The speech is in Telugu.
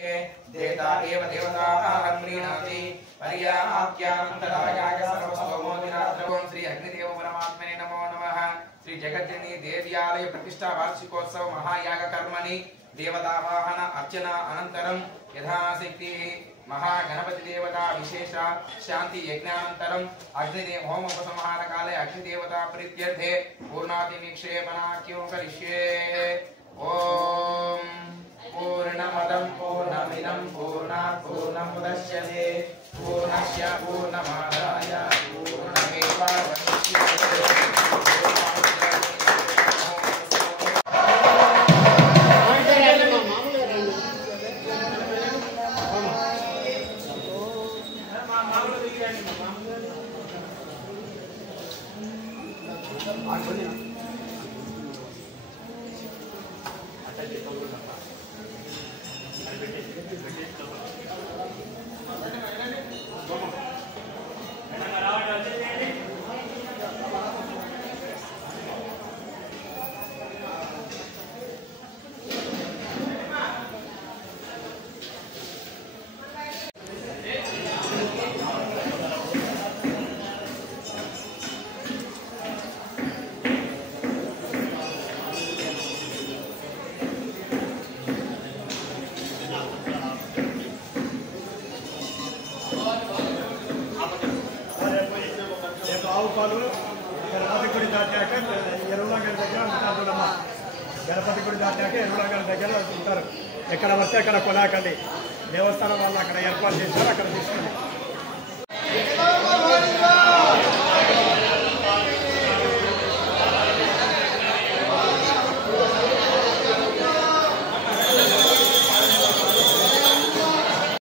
देवता एव देवताः प्रीणाति पर्याप्त्यान्तरायाय सर्वसोमोदिरात्रवं श्री अग्निदेव परमात्मने नमो नमः। श्री जगज्जननी देव्यालय प्रतिष्ठा वार्षिकोत्सव महायाग कर्मणि देवतावाहन अर्चना अनन्तरं यथाशक्ति महागणपति देवता विशेष शांति यज्ञानन्तरं अग्निदेव होम उपसंहार काले अग्निदेवता प्रीत्यर्थे पूर्णाति निक्षेपणाख्यो करिष्ये। ओम पूर्णमदं पूर्णमिदं पूर्णात् पूर्णमुदच्यते पूर्णस्य पूर्णमादाय पूर्णमेवावशिष्यते। గణపతి గుడి దాటాక ఎరువులగల దగ్గర ఉంటారు. ఎక్కడ వస్తే అక్కడ కొనాకండి. దేవస్థానం వాళ్ళు అక్కడ ఏర్పాటు చేశారు, అక్కడ తీసుకుంటారు.